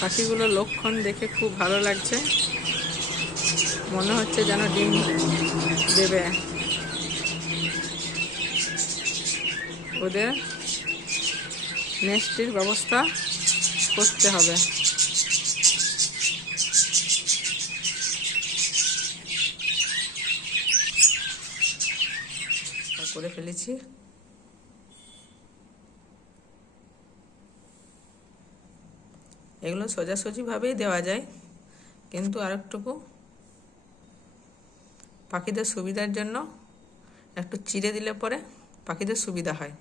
পাখিগুলোর লক্ষণ দেখে খুব ভালো লাগছে, মনে হচ্ছে যেন ডিম দেবে। ওদের নেস্টের ব্যবস্থা করতে হবে। করে ফেলেছি। এগুলো সোজাসুজিভাবেই দেওয়া যায়, কিন্তু আরেকটুকু পাখিদের সুবিধার জন্য একটু চিড়ে দিলে পরে পাখিদের সুবিধা হয়।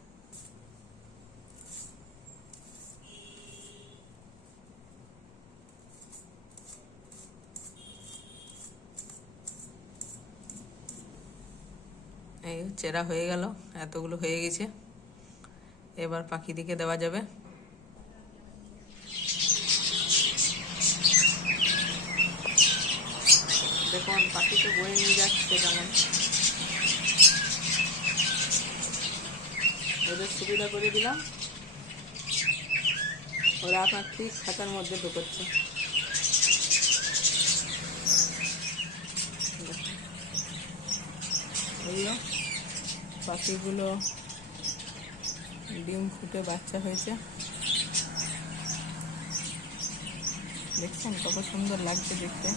এই চেরা হয়ে গেল, এতগুলো হয়ে গেছে। এবার পাখিদিকে দেওয়া যাবে। দেখুন পাখিকে বয়ে নিয়ে যাচ্ছে যেমন, ওদের সুবিধা করে দিলাম, ওরা আপনার ঠিক খাতার মধ্যে ঢুকচ্ছে। এইগুলো পাখিগুলো ডিম ফুটে বাচ্চা হয়েছে, দেখছেন কত সুন্দর লাগছে দেখতে।